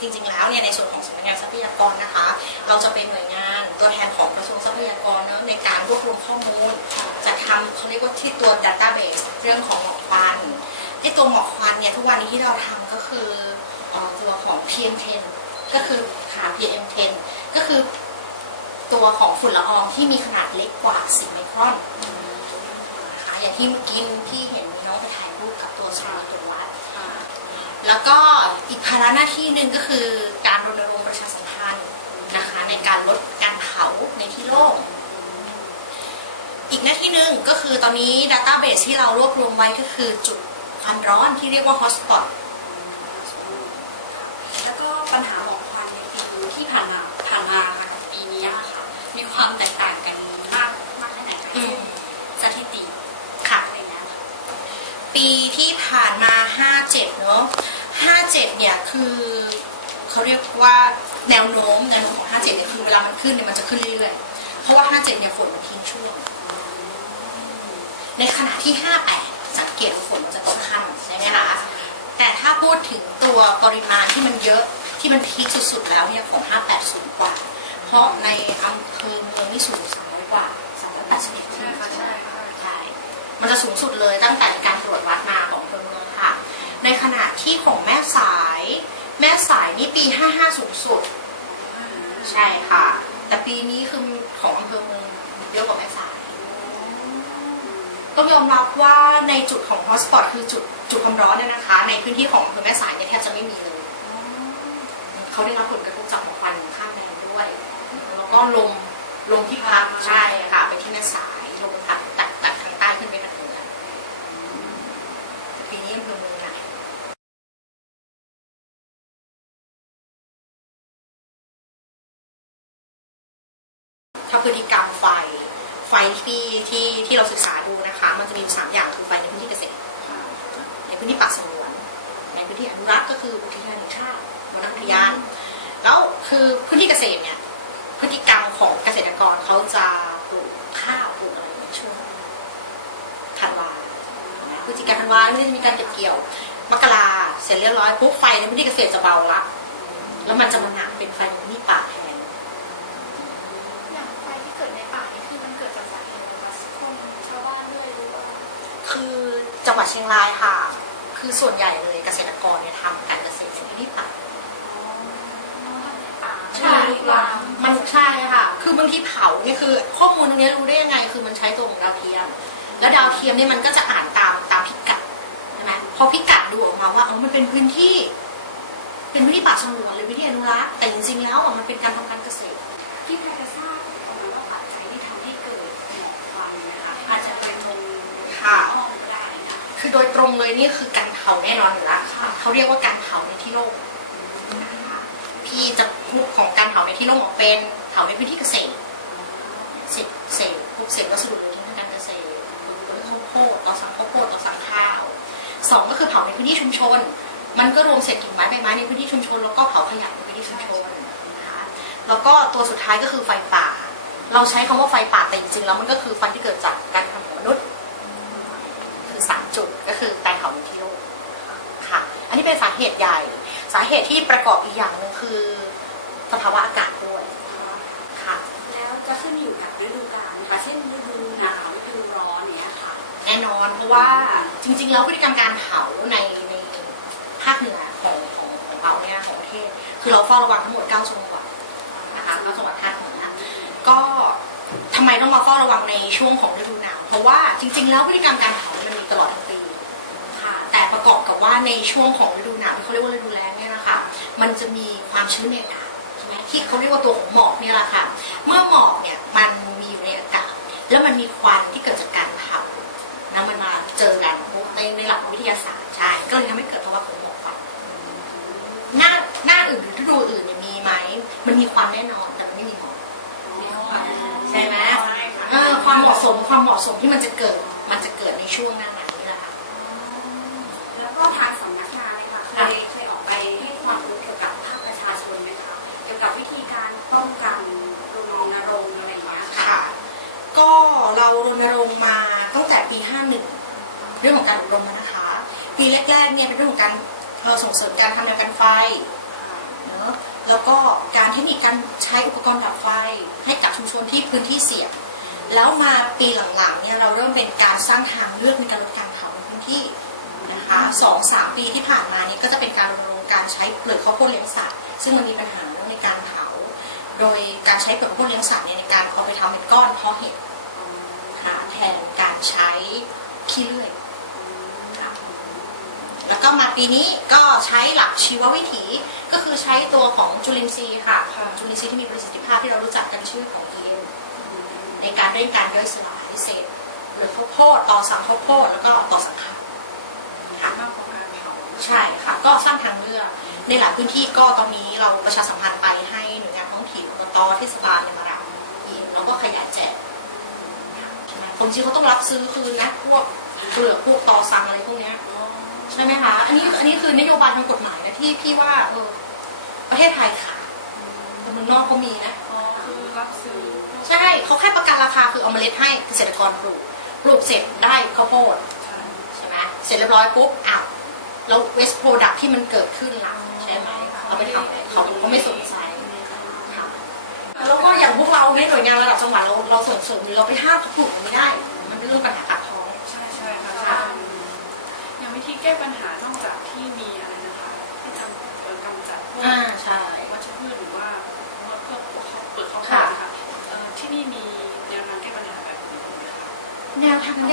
จริง ๆ แล้วเนี่ยในส่วนของสำนักงานทรัพยากรนะคะ เราจะเป็นหน่วยงานตัวแทนของกระทรวงทรัพยากรเนอะในการรวบรวมข้อมูลจัดทำเขาเรียกว่าที่ตัว database เรื่องของหมอกควันไอ้ตัวหมอกควันเนี่ยทุกวันนี้ที่เราทำก็คืออตัวของ PM10 ก็คือค่ะ PM10 ก็คือตัวของฝุ่นละอองที่มีขนาดเล็กกว่า 10 ไมครอนนะคะอย่างที่เมื่อกี้ที่เห็นน้องไปถ่ายรูปกับตัวสมาร์ตตัววัด แล้วก็อีกภาระหน้าที่หนึ่งก็คือการรณรงค์ประชาสัมพันธ์นะคะในการลดการเผาในที่โล่งอีกหน้าที่หนึ่งก็คือตอนนี้ Database ที่เรารวบรวมไว้ก็คือจุดควันร้อนที่เรียกว่า Hotspot แล้วก็ปัญหาหมอกควันในปีที่ผ่านมาผ่านมาค่ะกับปีนี้อะค่ะ มีความแตกต่างกันมากมากแค่ไหนคะอืมสถิติค่ะอะไรเงี้ยค่ะปีที่ผ่านมา 57 เนอะ 57 เนี่ยคือเขาเรียกว่าแนวโน้มแนวโน้มของ 57 เนี่ยคือเวลามันขึ้นเนี่ยมันจะขึ้นเรื่อยๆ เพราะว่า 57 เนี่ยฝนมันทิ้งช่วง ในขณะที่ 58 สังเกตว่าฝนมันจะตกค่ำใช่ไหมคะ แต่ถ้าพูดถึงตัวปริมาณที่มันเยอะที่มันพีคสุดๆ แล้วเนี่ยของ 58 สูงกว่า เพราะในอำเภอเมืองนี่สูง300กว่า381ที่ใช่ค่ะใช่มันจะสูงสุดเลยตั้งแต่การตรวจวัด ในขณะที่ของแม่สาย แม่สายนี่ปี 55 สูงสุด ใช่ค่ะ แต่ปีนี้คือของอำเภอเมืองเยอะกว่าแม่สาย ต้องยอมรับว่าในจุดของฮอสปอตคือจุดจุดความร้อนเนี่ยนะคะ ในพื้นที่ของอำเภอแม่สายเนี่ยแทบจะไม่มีเลย เขาได้รับผลกระทบจากหมอกควันข้ามแดนด้วย แล้วก็ลมลมที่พัดใช่ค่ะ ไปที่แม่สายลมพัดตัดตัดทางใต้ขึ้นไปทางเหนือแต่ปีนี้อำเภอเมืองอะ ถ้าพฤติกรรมไฟ ไฟที่ที่ที่เราศึกษาดูนะคะ มันจะมีสามอย่างคือไฟในพื้นที่เกษตร ในพื้นที่ป่าสงวน ในพื้นที่อนุรักษ์ก็คืออุทยานแห่งชาติวนอุทยาน แล้วคือพื้นที่เกษตรเนี่ย พฤติกรรมของเกษตรกรเขาจะปลูกข้าวปลูกอะไรในช่วงธันวาพฤศจิกาธันวาไม่ได้จะมีการเก็บเกี่ยวมกราเสร็จเรียบร้อยปุ๊บไฟในพื้นที่เกษตรจะเบาละแล้วมันจะมาหนักเป็นไฟในพื้นที่ป่าแทน อย่างไฟที่เกิดในป่านี่คือมันเกิดจากสาเหตุอะไรคะคนชาวบ้านด้วยหรือว่า คือ จังหวัดเชียงรายค่ะ คือส่วนใหญ่เลยเกษตรกรเนี่ยทำการเกษตรในพื้นที่ป่าใช่ลุกลามมันใช่ค่ะ คือบางทีเผาเนี่ยคือ ข้อมูลตรงนี้รู้ได้ยังไง คือมันใช้ตัวของดาวเทียม แล้วดาวเทียมเนี่ยมันก็จะอ่านตามตามพิกัดใช่ไหมพอพิกัดดูออกมาว่าอ๋อมันเป็นพื้นที่ เป็นพื้นที่ป่าสงวนหรือพื้นที่อนุรักษ์แต่จริงๆแล้วอะมันเป็นการทำการเกษตร ที่พอจะทราบประมาณว่าปัจจัยที่ทำให้เกิดหมอกควันนะคะอาจจะเป็นตรงค่ะห้องก็ได้นะ คือโดยตรงเลยนี่คือการเผาแน่นอนอยู่แล้วค่ะเขาเรียกว่าการเผาในที่โล่งนะคะพี่จะพูดของการเผาในที่โล่งออกเป็นเผาในพื้นที่เกษตรเศษเศษพวกเศษวัสดุเหลือทิ้งทางการเกษตรหรือข้าวโพดต่อสั่งข้าวโพดต่อสั่งข้าวสองก็คือเผาในพื้นที่ชุมชน มันก็รวมเศษกิ่งไม้ใบไม้ในพื้นที่ชุมชน แล้วก็เผาขยะในพื้นที่ชุมชนนะคะแล้วก็ตัวสุดท้ายก็คือไฟป่า เราใช้คำว่าไฟป่าแต่จริงๆแล้วมันก็คือไฟที่เกิดจากการทำของมนุษย จุดก็คือการเผาในที่โลกค่ะ อันนี้เป็นสาเหตุใหญ่ สาเหตุที่ประกอบอีกอย่างหนึ่งคือสภาวะอากาศด้วยค่ะ แล้วจะขึ้นอยู่กับฤดูกาลนะคะเช่นฤดูหนาวฤดูร้อนอย่างเนี้ยค่ะแน่นอนเพราะว่าจริง ๆ แล้วพฤติกรรมการเผาในในภาคเหนือของของของเราเนี่ยของประเทศ คือเราเฝ้าระวังทั้งหมด 9 จังหวัดนะคะ9จังหวัดภาคเหนือก็ทำไมต้องมาเฝ้าระวังในช่วงของฤดูหนาว เพราะว่าจริง ๆ แล้วพฤติกรรมการเผาีตลอดทั้งปีค่ะแต่ประกอบกับว่าในช่วงของฤดูหนาวที่เขาเรียกว่าฤดูแล้งเนี่ยนะคะ มันจะมีความชื้นในอากาศใช่ไหมที่เขาเรียกว่าตัวของหมอกเนี่ยแหละค่ะ เมื่อหมอกเนี่ยมันมีอยู่ในอากาศ แล้วมันมีควันที่เกิดจากการเผานะมันมาเจอกันในในหลักวิทยาศาสตร์ใช่ก็เลยทำให้เกิดภาวะของหมอกควันหน้าหน้าอื่นหรือฤดูอื่นเนี่ยมีไหมมันมีความแน่นอนแต่มันไม่มีหมอก เออความเหมาะสมความเหมาะสมที่มันจะเกิด มันจะเกิดในช่วงหน้าหนาวนี่แหละค่ะ แล้วก็ทางสำนักงานเลยค่ะเคยเคยออกไปให้ความรู้เกี่ยวกับภาคประชาชนไหมคะเกี่ยวกับวิธีการป้องกันรณรงค์อะไรอย่างเงี้ยค่ะค่ะก็เรารณรงค์มาตั้งแต่ปี 51 เรื่องของการอบรมนะคะ ปีแรกๆเนี่ยเป็นเรื่องของการเอ่อส่งเสริมการทำแนวกันไฟเนแล้วก็การเทคนิคการใช้อุปกรณ์ดับไฟให้กับชุมชนที่พื้นที่เสี่ยง แล้วมาปีหลังๆเนี่ยเราเริ่มเป็นการสร้างทางเลือกในการลดการเผาในพื้นที่นะคะสองสามปีที่ผ่านมานี้ก็จะเป็นการรณรงค์การใช้เปลือกข้าวโพดเลี้ยงสัตว์ซึ่งมันมีปัญหาเรื่องในการเผา โดยการใช้เปลือกข้าวโพดเลี้ยงสัตว์เนี่ยในการเอาไปทำเป็นก้อนเพาะเห็ดค่ะแทนการใช้ขี้เลื่อยแล้วก็มาปีนี้ก็ใช้หลักชีววิถีก็คือใช้ตัวของจุลินทรีย์ค่ะค่ะจุลินทรีย์ที่มีประสิทธิภาพที่เรารู้จักกันชื่อของ EM ในการเร่งการย่อยสลายเศษเปลือกข้าวโพดต่อสังข้าวโพดแล้วก็ต่อสังขารค่ะมากกว่าการเผาใช่ค่ะ ก็สร้างทางเลือกในหลายพื้นที่ก็ตอนนี้เราประชาสัมพันธ์ไปให้หน่วยงานท้องถิ่นอบตเทศบาลเนี่ยมารับอีกแล้วก็ขยายแจกใช่ไหมคนที่เขาต้องรับซื้อคืนนะพวกเปลือกพวกตอสังอะไรพวกเนี้ยใช่ไหมคะ อันนี้อันนี้คือนโยบายทางกฎหมายนะที่พี่ว่าเออประเทศไทยค่ะแต่เมืองนอกเขามีนะอ๋อคือรับซื้อ ใช่เขาแค่ประกันราคาคือเอาเมล็ดให้เกษตรกรปลูกปลูกเสร็จได้ข้าวโพดใช่ใช่ไหมเสร็จเรียบร้อยปุ๊บอ้าวแล้วเวสโปรดักที่มันเกิดขึ้นล่ะใช่ไหมเอาไปทำอะไรเขาเขาไม่สนใจค่ะแล้วก็อย่างพวกเราในยหน่วยงานระดับจังหวัดเราเราส่งเสริมหรือเราไปห้ามเขาปลูก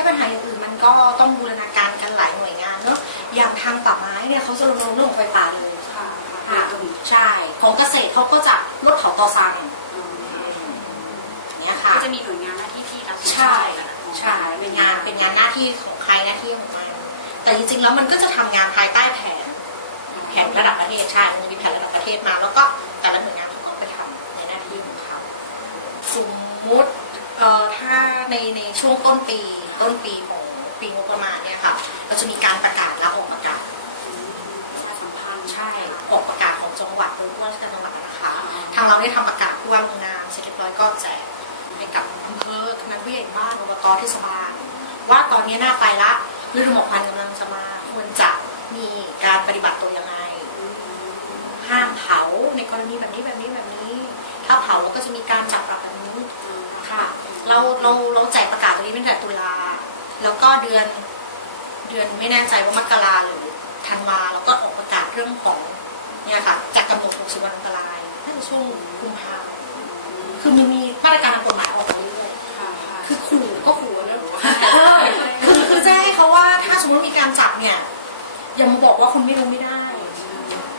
ปัญหาอย่างอื่นมันก็ต้องบูรณาการกันหลายหน่วยงานเนาะอย่างทางป่าไม้เนี่ยเขาจะรณรงค์เรื่องของไฟป่าเลยค่ะค่ะใช่ของเกษตรเขาก็จะลดเผาตอซังเนี่ยค่ะก็จะมีหน่วยงานหน้าที่ที่รับผิดชอใช่บนะคะใช่เป็นงานเป็นงานหน้าที่ของใครหน้าที่ของมันแต่จริงๆแล้วมันก็จะทำงานภายใต้แผนแผนระดับประเทศใช่มันจะมีแผนระดับประเทศมา แล้วก็แต่ละหน่วยงานเขาก็ไปทำในหน้าที่ของเขาสมมุติเอ่อถ้าในในช่วงต้นปี ต้นปีของปีงบประมาณเนี่ยค่ะเราจะมีการประกาศและออกประกาศประชาสัมพันธ์ใช่ออกประกาศของจังหวัดโดยผู้ว่าราชการจังหวัดนะคะ ทางเราได้ทำประกาศผู้ว่าลงนามเสร็จเรียบร้อยก็แจกให้กับอำเภอกำนันผู้ใหญ่บ้านอบตเทศบาลว่าตอนนี้หน้าไปละฤดูหมอกควันกำลังจะมาควรจะมีการปฏิบัติตัวยังไง ห้ามเผาในกรณีแบบนี้แบบนี้แบบนี้ ถ้าเผาเราก็จะมีการจับปรับแบบนี้ค่ะ เราเราเราแจกประกาศตรงนี้ตั้งแต่ตุลาแล้วก็เดือนเดือนไม่แน่ใจว่ามกราหรือธันวาแล้วก็ออกประกาศเรื่องของเนี่ยค่ะจากกำหนด60วันอันตรายน่าจะช่วงกุมภาพันธ์คือมันมีมาตรการทางกฎหมายออกมาเรื่อยค่ะค่ะๆคือขู่ก็ขู่เรื่องคือคือแจ้งให้เขาว่าถ้าสมมติมีการจับเนี่ยอย่ามาบอกว่าคุณไม่รู้ไม่ได้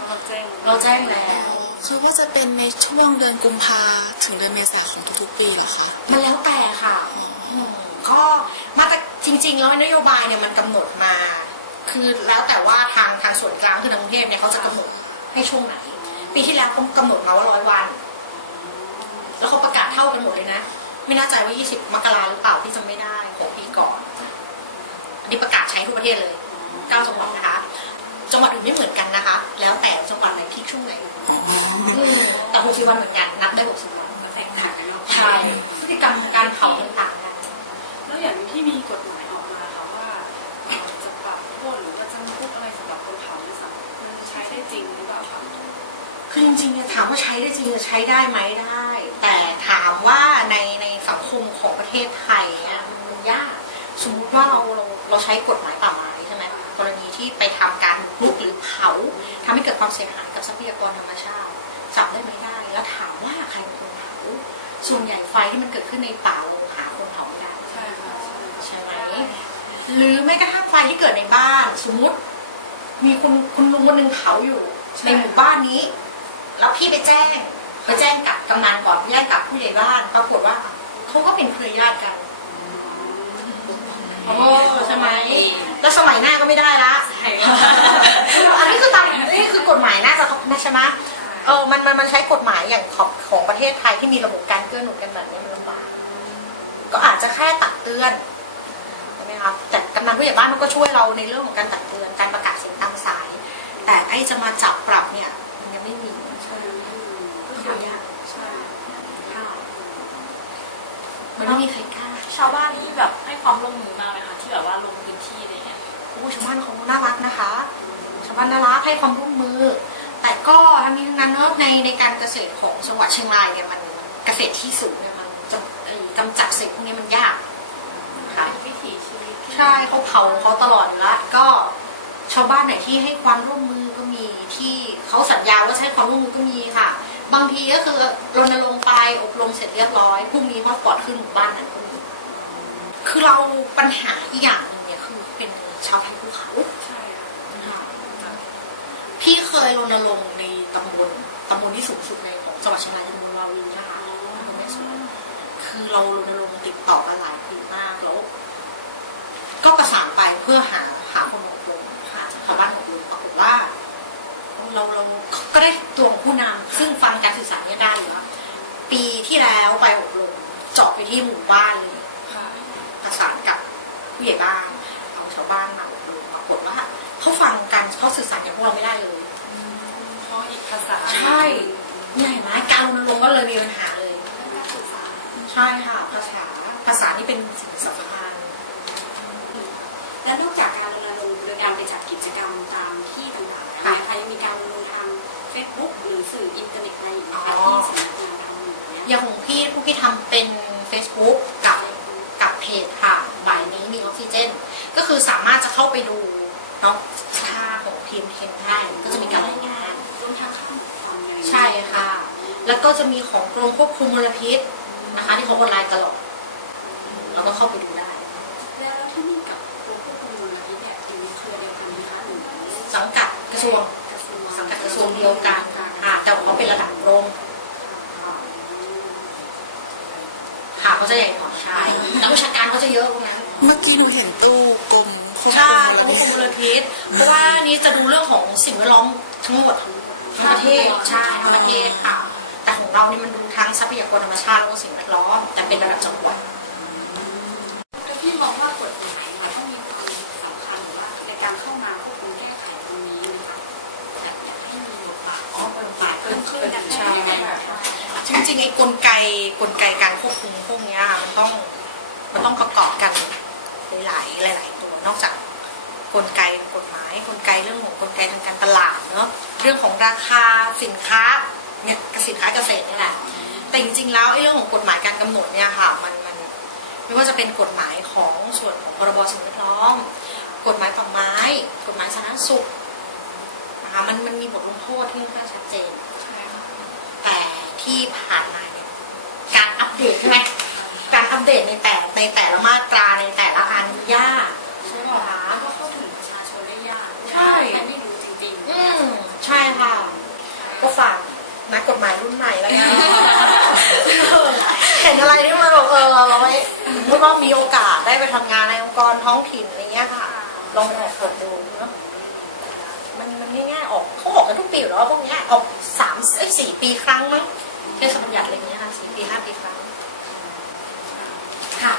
เราแจ้งเราแจ้งแล้ว คือว่าจะเป็นในช่วงเดือนกุมภาถึงเดือนเมษาของทุกๆ ปีเหรอคะ มันแล้วแต่ค่ะอืมก็มาตรจริง ๆ แล้วนโยบายเนี่ยมันกำหนดมา คือแล้วแต่ว่าทางทางส่วนกลางคือทางกรุงเทพเนี่ยเขาจะกำหนดให้ช่วงไหน ปีที่แล้วเขากำหนดมาว่าร้อยวัน แล้วเขาประกาศเท่ากันหมดเลยนะ ไม่แน่ใจว่า 20 มกราหรือเปล่าที่จำไม่ได้ของปีก่อนอันนี้ประกาศใช้ทั่วประเทศเลยเก้าจังหวัดนะคะ จังหวัดอื่นไม่เหมือนกันนะคะ แล้วแต่จังหวัดไหนที่ช่วงไหนอืมแต่60วันเหมือนกันนับได้60วันแตกต่างกันเนาะใช่พฤติกรรมการเผาต่างๆกันแล้วอย่างที่มีกฎหมายออกมาค่ะว่าเอ่อจะปรับโทษหรือว่าจำคุกอะไรสำหรับคนเผาเนี่ยสักมันใช้ได้จริงหรือเปล่าคะคือจริงๆเนี่ยถามว่าใช้ได้จริงจะใช้ได้ไหมได้ แต่ถามว่าในในสังคมของประเทศไทยอะมันยากสมมติว่าเราเราเราใช้กฎหมายป่าไม้ใช่ไหมกรณี ที่ไปทำการบุกรุกหรือเผาทำให้เกิดความเสียหายกับทรัพยากรธรรมชาติจับได้ไหมได้ แล้วถามว่าใครเป็นคนเผาส่วนใหญ่ไฟที่มันเกิดขึ้นในป่าเราหาคนเผาไม่ได้ใช่ค่ะใช่ใช่ไหมหรือแม้กระทั่งไฟที่เกิดในบ้าน สมมุติ มีคุณคุณลุงคนหนึ่งเผาอยู่ ในหมู่บ้านนี้ แล้วพี่ไปแจ้งไปแจ้งกับกำนันก่อนไปแจ้งกับผู้ใหญ่บ้านปรากฏว่าเขาก็เป็นเครือญาติกัน โอ้ใช่ไหมแล้วสมัยหน้าก็ไม่ได้ละอันนี้คือตามนี่คือกฎหมายน่าจะนะใช่ไหมเออมันมันมันใช้กฎหมายอย่างของของประเทศไทยที่มีระบบการเกื้อหนุนกันแบบนี้มันลำบากก็อาจจะแค่ตักเตือนใช่ไหมคะแต่กำนันผู้ใหญ่บ้านเขาก็ช่วยเราในเรื่องของการตักเตือนการประกาศเสียงตามสาย แต่ไอ้จะมาจับปรับเนี่ยมันยังไม่มีใช่ไหมก็หาคือยากใช่ค่ะมันไม่มีใครกล้า ชาวบ้านที่แบบให้ความร่วมมือมากเลยค่ะที่แบบว่าลงพื้นที่อะไรเงี้ยโอ้ชาวบ้านเขาน่ารักนะคะ ชาวบ้านน่ารักให้ความร่วมมือ แต่ก็ทั้งนี้ทั้งนั้นเนอะในในการเกษตรของจังหวัดเชียงรายเนี่ยมันเกษตรที่สูงเนี่ยมันจะเอ่อกำจัดสิ่งพวกนี้มันยากค่ะวิถีชีวิตใช่เขาเผาเขาตลอดอยู่แล้วก็ชาวบ้านไหนที่ให้ความร่วมมือก็มีที่เขาสัญญาว่าจะให้ความร่วมมือก็มีค่ะ บางทีก็คือรณรงค์ไปอบรมเสร็จเรียบร้อยพรุ่งนี้ฮอตปอดขึ้นหมู่บ้านนั้นก็มี คือเราปัญหาอีกอย่างหนึ่งเนี่ยคือเป็นชาวไทยภูเขา ใช่ค่ะพี่เคยรณรงค์ในตำบลตำบลที่สูงสุดในของจังหวัดเชียงรายคือตำบลเราลีนะคะตำบลแม่สวยคือเรารณรงค์ติดต่อกันหลายปีมากแล้ว ก็ประสานไปเพื่อหาหาคนมาอบรมหาชาวบ้านอบรมปรากฏว่า เราเราก็ได้ตัวของผู้นำซึ่งฟังการสื่อสารเนี่ยได้อยู่แล้วปีที่แล้วไปอบรมเจาะไปที่หมู่บ้านเลย ค่ะ ประสานกับผู้ ใหญ่บ้านเอาชาวบ้านมาอบรมปรากฏว่าเขาฟังกันเขาสื่อสารกับพวกเราไม่ได้เลยเพราะอีกภาษาใช่ใหญ่ไหมการรณรงค์ก็เลยมีปัญหาเลยใช่ค่ะภาษาภาษานี่เป็นสิ่งสำคัญและนอกจากการรณรงค์โดยการไปจัดกิจกรรมตามที่ต่างๆแล้วนะคะยังมีการรณรงค์ทาง Facebook หรือสื่ออินเทอร์เน็ตอะไรอีกนะคะที่สำนักงานทำอยู่เนี่ยอย่างของพี่ผู้พี่ทำเป็น Facebook กับกับเพจค่ะบ่ายนี้มีออกซิเจน ก็คือสามารถจะเข้าไปดูเนาะค่าของพีมเทนได้ก็จะมีการรายงานรวมทั้งข้อความอะไรอย่างเงี้ยใช่ค่ะ แล้วก็จะมีของกรมควบคุมมลพิษนะคะที่เขาออนไลน์ตลอดเราก็เข้าไปดูได้ แล้วที่นี่กับกรมควบคุมมลพิษเนี่ยอยู่ในเครือเดียวกันไหมคะหรือสังกัดกระทรวงกระทรวง สังกัดกระทรวงเดียวกันค่ะแต่เขาเป็นระดับกรมค่ะเขาจะใหญ่หน่อยใช่นักวิชาการเขาจะเยอะตรงนั้น เมื่อกี้ หนูเห็นตู้กรมควบคุใช่มมลควบพิษคุมมลพิษ เพราะว่านี้จะดูเรื่องของสิ่งแวดล้อมทั้งหมดทั้งประเทศใช่ทั้งประเทศค่ะ แต่ของเรานี่มันดูทั้งทรัพยากรธรรมชาติแล้วก็สิ่งแวดล้อมแต่เป็นระดับจังหวัดแล้วพี่มองว่ากฎหมายมันต้องมีความสำคัญหรือว่าในการเข้ามาควบคุมแก้ไขตรงนี้นะคะอยากอยากให้มีบทบาทอ๋อบทบาทเพิ่มขึ้นกันใช่ยังไงบ้างคะจริงๆไอ้กลไกกลไกการควบคุมพวกเนี้ยมันต้องมันต้องประกอบกัน หลายๆหลายๆตัวนอกจากกลไกกฎหมายกลไกเรื่องของกลไกทางการตลาดเนาะเรื่องของราคาสินค้าเนี่ยสินค้าเกษตรนี่แหละแต่จริงๆแล้วไอ้เรื่องของกฎหมายการกำหนดเนี่ยค่ะมันมันไม่ว่าจะเป็นกฎหมายของส่วนของพรบสิ่งแวดล้อมกฎหมายป่าไม้ กฎหมายสาธารณสุขนะคะมันมันมีบทลงโทษที่ค่อนข้างชัดเจนใช่ค่ะแต่ที่ผ่านมาเนี่ยการอัปเดตใช่ไหมการ อัปเดตในแต่ในแต่ละมาตราในแต่ละอันยากใช่ไหมคะก็เข้าถึงประชาชนได้ยากใช่ใครไม่รู้จริงๆอืมใช่ค่ะ ก็ฝากนักกฎหมายรุ่นใหม่แล้วกันเห็นอะไรที่มันแบบเออเราไม่ไม่ว่ามีโอกาสได้ไปทำงานในองค์กรท้องถิ่นอะไรเงี้ยค่ะ ลองไปออกกฎดูเนาะมันมันง่ายๆออกเขาออกกันทุกปีอยู่แล้วพวกเนี้ยออกสามสี่ปีครั้งมั้งเทศบัญญัติอะไรเงี้ยค่ะสี่ปีห้าปีครั้ง ค่ะ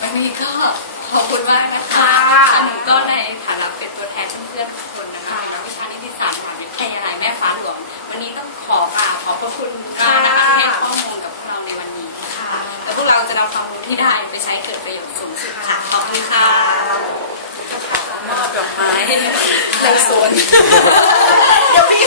วั นนี้ก็ขอบคุณมากนะคะค่ะอันนี้ก็ในฐานะเป็นตัวแทนเพื่อนๆทุกคนนะคะนักวิชานิติศาสตร์มหาวิทยาลัยแม่ฟ้าหลวง วันนี้ต้องขอกราบขอบพระคุณมากนะคะที่ให้ข้อมูลกับพวกเราในวันนี้ค่ะแล้วพวกเราจะนำความรู้ที่ได้ไปใช้เกิดประโยชน์สูงสุดค่ะ ขอบคุณค่ะมอบดอกไม้เดี๋ยวสวนเดี๋ยวพี่